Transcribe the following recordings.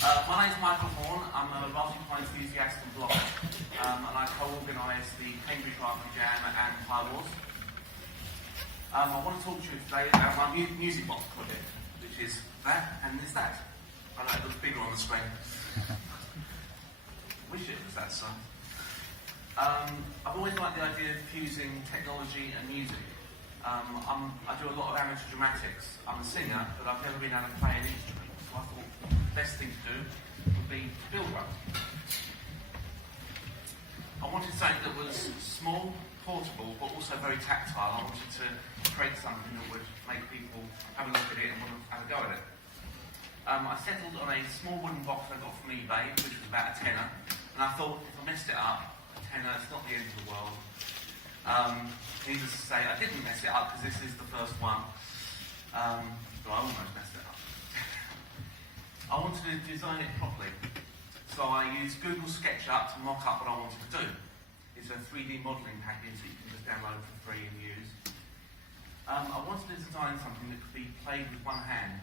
My name's Michael Horne. I'm a Raspberry Pi enthusiast and blogger, and I co-organise the Cambridge Raspberry Jam and Pi Wars. I want to talk to you today about my music box project, which is that and is that. I know it looks bigger on the screen. Wish it was that size. I've always liked the idea of fusing technology and music. I do a lot of amateur dramatics. I'm a singer, but I've never been able to play an instrument. So I thought the best thing to do would be to build one. I wanted something that was small, portable, but also very tactile. I wanted to create something that would make people have a look at it and want to have a go at it. I settled on a small wooden box I got from eBay, which was about a tenner, and I thought if I messed it up, a tenner, it's not the end of the world. Needless to say, I didn't mess it up because this is the first one, but I almost messed it up. I wanted to design it properly, so I used Google SketchUp to mock up what I wanted to do. It's a 3D modelling package that you can just download for free and use. I wanted to design something that could be played with one hand,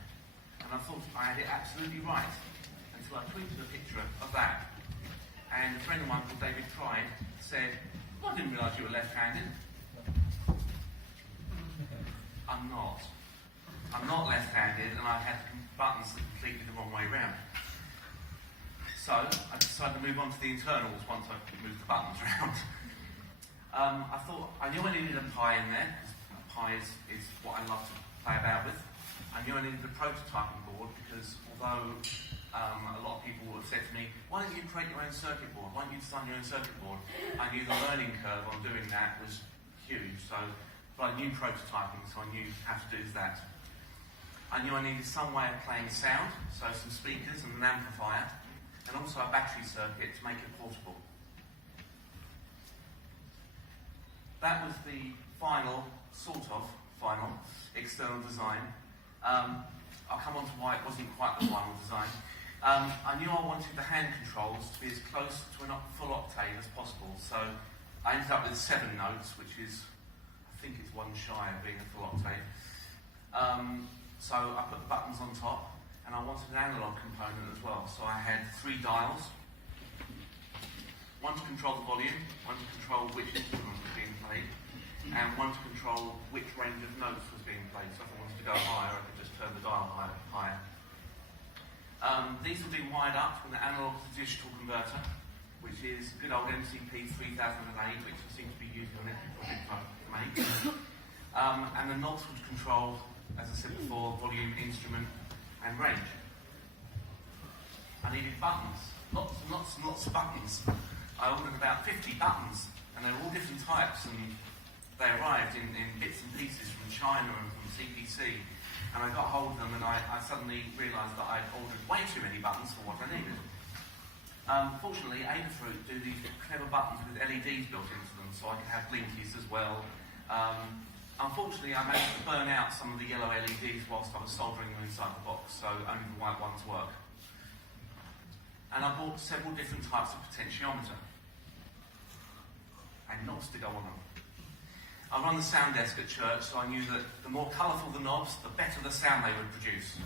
and I thought I had it absolutely right until I tweeted a picture of that. And a friend of mine called David Pride said, "I didn't realise you were left-handed." I'm not. I'm not left-handed, and I had buttons completely the wrong way round. So I decided to move on to the internals once I moved the buttons around. I thought I knew I needed a Pi in there, because Pi is what I love to play about with. I knew I needed a prototyping board because although a lot of people have said to me, "Why don't you create your own circuit board? Why don't you design your own circuit board?" I knew the learning curve on doing that was huge, but I knew prototyping, so I knew how to do that. I knew I needed some way of playing sound, so some speakers and an amplifier, and also a battery circuit to make it portable. That was the final, sort of final, external design. I'll come on to why it wasn't quite the final design. I knew I wanted the hand controls to be as close to a full octave as possible, so I ended up with 7 notes, which is, I think it's one shy of being a full octave. So I put the buttons on top, and I wanted an analog component as well. So I had 3 dials, one to control the volume, one to control which instrument was being played, and one to control which range of notes was being played. So if I wanted to go higher, I could just turn the dial higher. These will be wired up from the analog to digital converter, which is good old MCP 3008, which I seem to be using on every project I make. And the knobs would control, as I said before, volume, instrument, and range. I needed buttons, lots and lots and lots of buttons. I ordered about 50 buttons, and they were all different types, and they arrived in bits and pieces from China and from CPC. And I got hold of them, and I suddenly realised that I'd ordered way too many buttons for what I needed. Fortunately, Adafruit do these clever buttons with LEDs built into them, so I could have blinkies as well. Unfortunately, I managed to burn out some of the yellow LEDs whilst I was soldering them inside the box, so only the white ones work. And I bought several different types of potentiometer and knobs to go on them. I run the sound desk at church, so I knew that the more colourful the knobs, the better the sound they would produce.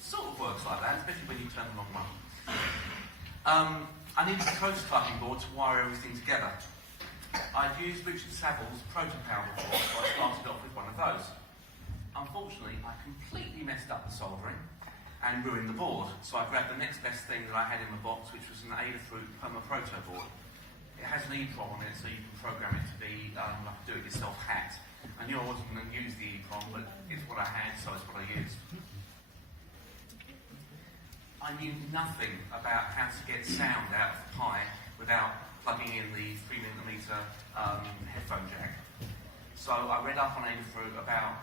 Sort of works like that, especially when you turn the wrong one. I needed a prototyping board to wire everything together. I'd used Richard Savile's Protopower before, so I started off with one of those. Unfortunately, I completely messed up the soldering and ruined the board, so I grabbed the next best thing that I had in the box, which was an Adafruit Perma Proto board. It has an EEPROM on it, so you can program it to be like a do-it-yourself hat. I knew I wasn't going to use the EEPROM, but it's what I had, so it's what I used. I knew nothing about how to get sound out of the Pi without plugging in the 3mm headphone jack. So I read up on Adafruit about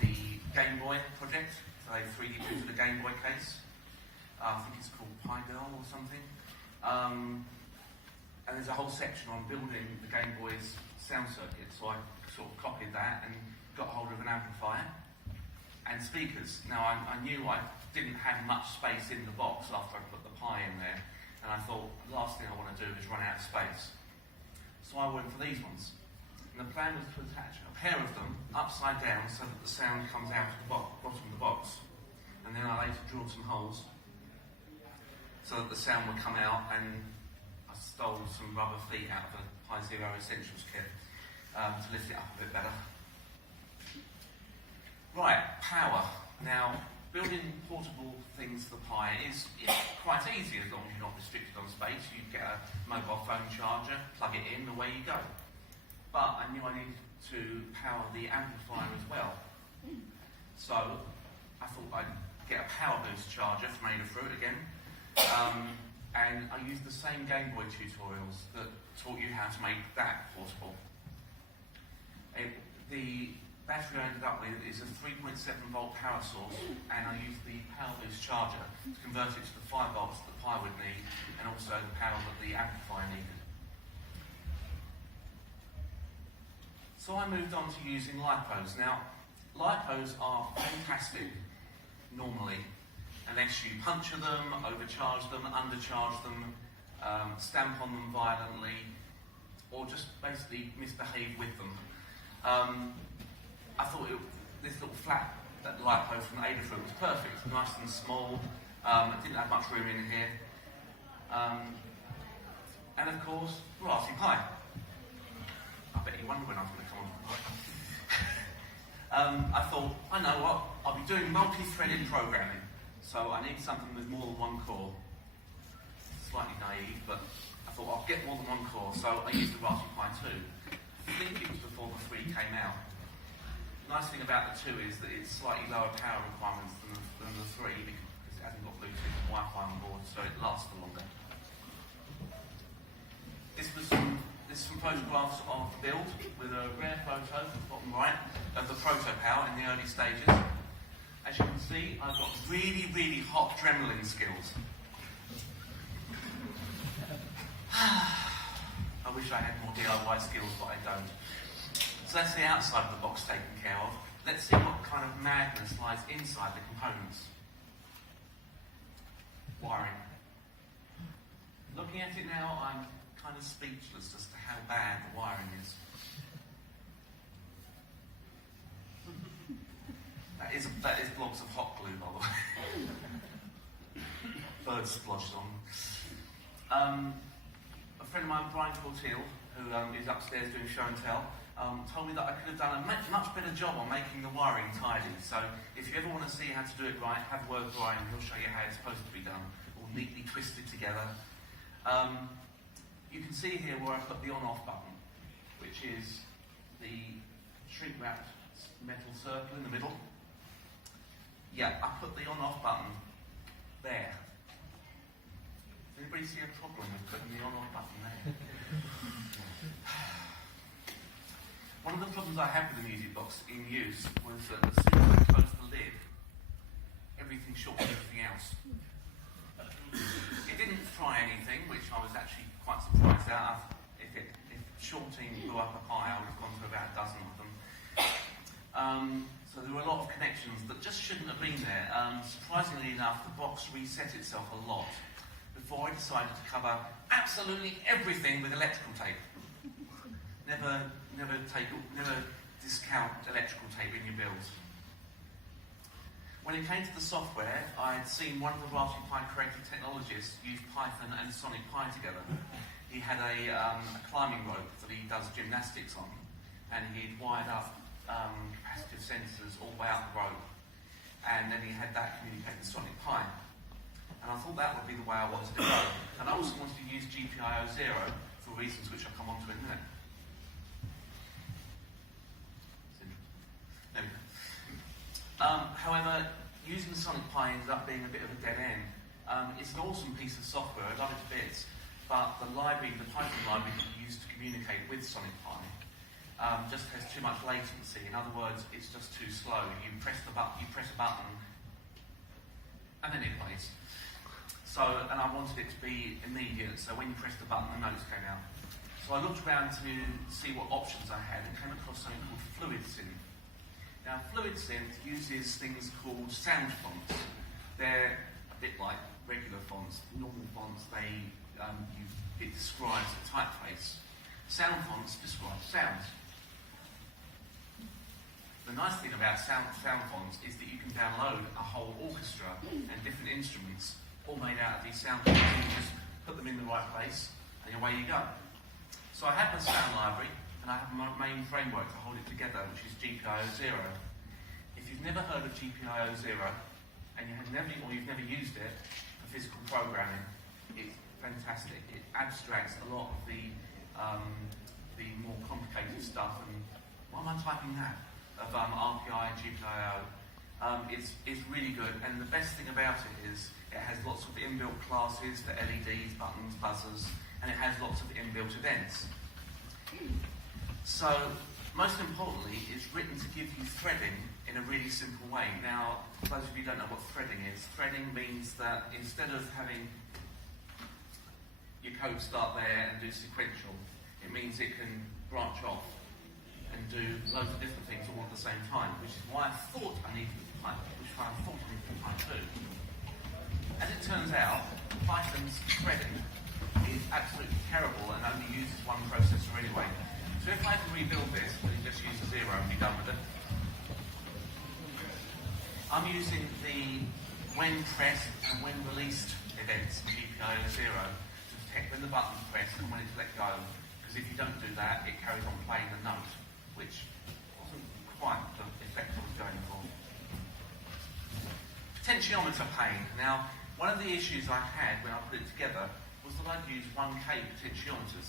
the Game Boy project. So they 3D printed a Game Boy case. I think it's called Pi Girl or something. And there's a whole section on building the Game Boy's sound circuit. So I sort of copied that and got hold of an amplifier and speakers. Now I knew I didn't have much space in the box after I put the Pi in there. And I thought, the last thing I want to do is run out of space. So I went for these ones. And the plan was to attach a pair of them upside down so that the sound comes out of the bottom of the box. and then I later drilled some holes so that the sound would come out, and I stole some rubber feet out of a Pi Zero Essentials kit to lift it up a bit better. Right, power. Now, building portable things for the Pi is quite easy as long as you're not restricted on space. You get a mobile phone charger, plug it in, away you go. But I knew I needed to power the amplifier as well. So I thought I'd get a power boost charger from Adafruit again. And I used the same Game Boy tutorials that taught you how to make that portable. The battery I ended up with is a 3.7 volt power source, and I used the power boost charger to convert it to the 5 volts that the Pi would need, and also the power that the amplifier needed. So I moved on to using LiPos. Now, LiPos are fantastic normally, unless you puncture them, overcharge them, undercharge them, stamp on them violently, or just basically misbehave with them. I thought this little flat LiPo from Adafruit was perfect, nice and small. It didn't have much room in here. And of course, Raspberry Pi. I bet you wonder when I was going to come on. I thought, I know what, I'll be doing multi-threaded programming, so I need something with more than one core. Slightly naive, but I thought I'll get more than one core, so I used the Raspberry Pi 2. I think it was before the 3 came out. The nice thing about the 2 is that it's slightly lower power requirements than the 3 because it hasn't got Bluetooth and Wi-Fi on board, so it lasts for longer. This was some photographs of the build with a rare photo at the bottom right of the proto power in the early stages. As you can see, I've got really, really hot Dremel skills. I wish I had more DIY skills, but I don't. So that's the outside of the box taken care of. Let's see what kind of madness lies inside the components. Wiring. Looking at it now, I'm kind of speechless as to how bad the wiring is. That is blobs of hot glue, by the way. Bird splodged on. A friend of mine, Brian Corteil, who is upstairs doing show and tell, told me that I could have done a much better job on making the wiring tidy. So if you ever want to see how to do it right, have a word with Brian, he'll show you how it's supposed to be done, all neatly twisted together. You can see here where I put the on-off button, which is the shrink-wrapped metal circle in the middle. Yeah, I put the on-off button there. Does anybody see a problem with putting the on-off button there? One of the problems I had with the music box in use was that as soon as I closed the lid, everything shorted everything else. It didn't fry anything, which I was actually quite surprised at. If shorting blew up a Pi, I would have gone to about a dozen of them. So there were a lot of connections that just shouldn't have been there. Surprisingly enough, the box reset itself a lot before I decided to cover absolutely everything with electrical tape. Never discount electrical tape in your builds. When it came to the software, I had seen one of the Raspberry Pi creative technologists use Python and Sonic Pi together. He had a climbing rope that he does gymnastics on, and he'd wired up capacitive sensors all the way up the rope, and then he had that communicate with Sonic Pi. And I thought that would be the way I wanted to go. And I also wanted to use GPIO 0 for reasons which I'll come on to in a minute. There we go. However, using Sonic Pi ended up being a bit of a dead end. It's an awesome piece of software, I love it to bits, but the Python library that you use to communicate with Sonic Pi just has too much latency. In other words, it's just too slow. You press a button, and then it plays. So, and I wanted it to be immediate, so when you pressed the button, the notes came out. So I looked around to see what options I had and came across something called FluidSynth. Now, FluidSynth uses things called sound fonts. They're a bit like regular fonts. Normal fonts, it describes the typeface. Sound fonts describe sounds. The the nice thing about sound fonts is that you can download a whole orchestra and different instruments all made out of these sound fonts. You just put them in the right place and away you go. So I have the sound library and I have my main framework to hold it together, which is GPIO0. If you've never heard of GPIO0 and you've never used it for physical programming, it's fantastic. It abstracts a lot of the more complicated stuff. And why am I typing that? Of RPI and GPIO. It's really good, and the best thing about it is it has lots of inbuilt classes for LEDs, buttons, buzzers, and it has lots of inbuilt events. So, most importantly, it's written to give you threading in a really simple way. Now, for those of you who don't know what threading is, threading means that instead of having your code start there and do sequential, it means it can branch off and do loads of different things all at the same time, which is why I thought I needed Python 2. As it turns out, Python's threading is absolutely terrible and only uses one processor anyway. So if I can rebuild this, we can just use a 0 and be done with it. I'm using the when pressed and when released events in GPIO0 to detect when the button's pressed and when it's let go. Because if you don't do that, it carries on playing the note, which wasn't quite the effect I was going for. Potentiometer pain. Now, one of the issues I had when I put it together was that I'd use 1K potentiometers.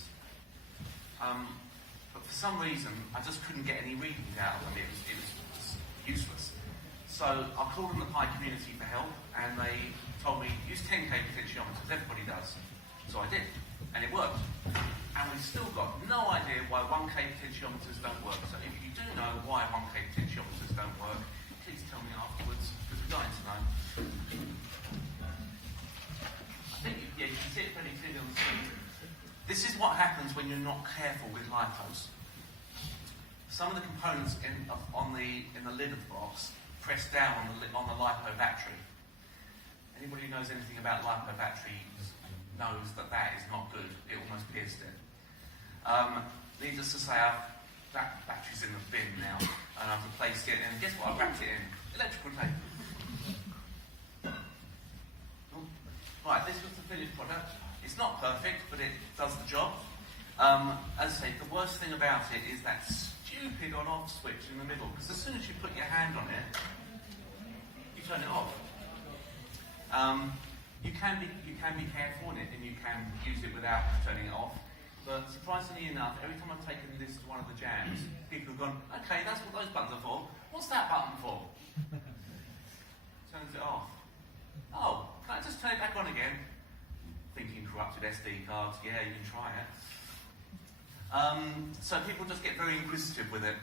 But for some reason, I just couldn't get any readings out of them. It was just useless. So I called on the Pi community for help, and they told me, use 10K potentiometers, everybody does. So I did, and it worked. And we've still got no idea why 1K potentiometers don't work. So if you do know why 1K potentiometers don't work, please tell me afterwards, because we're dying to know. I think you can see it pretty clearly on the screen. This is what happens when you're not careful with lipos. Some of the components in the lid of the box press down on the lipo battery. Anybody who knows anything about lipo batteries knows that that is not good. It almost pierced it. Needless to say, that battery's in the bin now, and I've replaced it, and guess what? I've wrapped it in electrical tape. Right, this was the finished product. It's not perfect, but it does the job. As I say, the worst thing about it is that stupid on-off switch in the middle, because as soon as you put your hand on it, you turn it off. You can be careful in it, and you can use it without turning it off. But surprisingly enough, every time I've taken this to one of the jams, people have gone, okay, that's what those buttons are for. What's that button for? Turns it off. Oh, can I just turn it back on again? Thinking corrupted SD cards, yeah, you can try it. So people just get very inquisitive with it.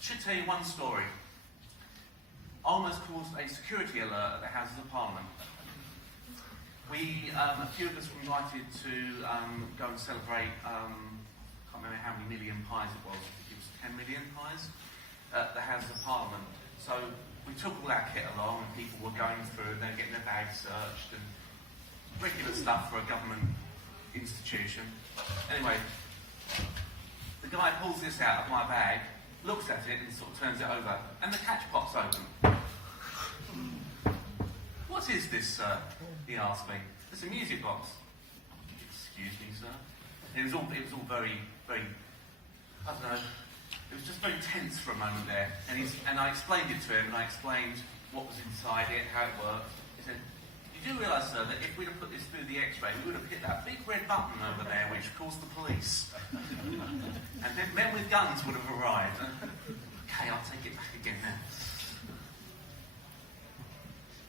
Should tell you one story. I almost caused a security alert at the Houses of Parliament. A few of us were invited to go and celebrate, I can't remember how many million pies it was, I think it was 10 million pies at the Houses of Parliament. So we took all our kit along and people were going through and they were getting their bags searched and regular stuff for a government institution. Anyway, the guy pulls this out of my bag, looks at it and sort of turns it over, and the catch pops open. What is this, sir? He asked me. It's a music box. Excuse me, sir. It was all very, very, I don't know, it was just very tense for a moment there. And I explained it to him, and I explained what was inside it, how it worked. He said, you do realise, sir, that if we'd have put this through the X-ray, we would have hit that big red button over there, which caused the police. And then men with guns would have arrived. Okay, I'll take it back again now.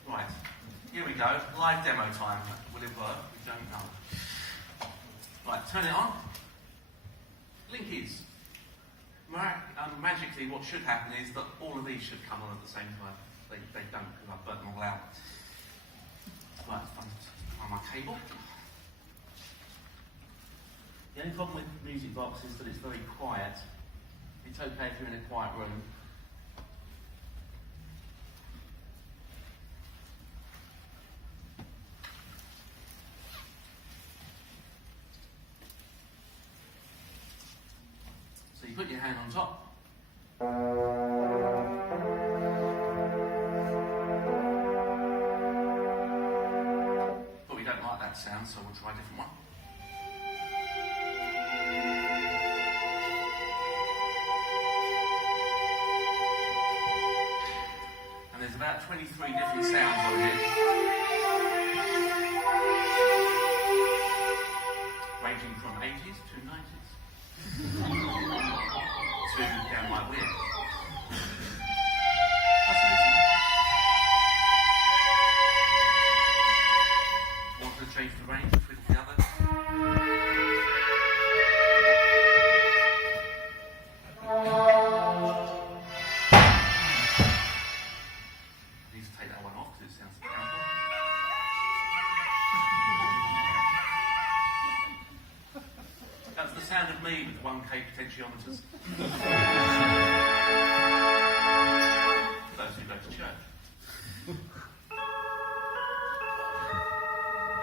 Right, here we go. Live demo time. Will it work? We don't know. Right, turn it on. Blinkies. Magically, what should happen is that all of these should come on at the same time. They don't, because I've burnt them all out. Right, on my cable. The only problem with Music Box is that it's very quiet. It's okay if you're in a quiet room. So you put your hand on top. that sound, so we'll try a different one. And there's about 23 different sounds on here, ranging from 80s to 90s to downright weird. That's amazing. Want to change the range between the others? Please take that one off because it sounds terrible. That's the sound of me with 1K potentiometers. For those who go to church.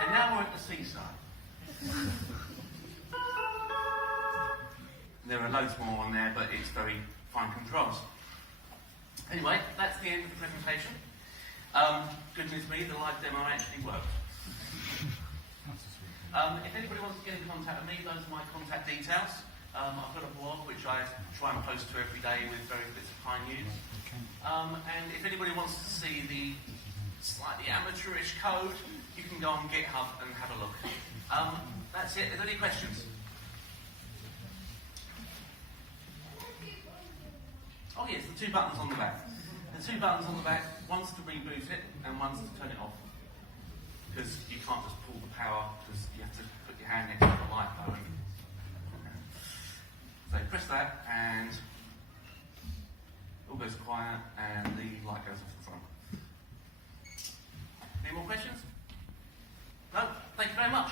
And now we're at the seaside. There are loads more on there, but it's very fine controls. Anyway, that's the end of the presentation. Good news me, the live demo actually worked. If anybody wants to get in contact with me, those are my contact details. I've got a blog which I try and post to every day with various bits of high news. And if anybody wants to see the slightly amateurish code, you can go on GitHub and have a look. That's it. Are there any questions? Oh yes, the two buttons on the back. The two buttons on the back, one's to reboot it and one's to turn it off. Because you can't just pull the power, because you have to put your hand next to the light though. So press that and all goes quiet and the light goes off the front. Any more questions? No? Thank you very much.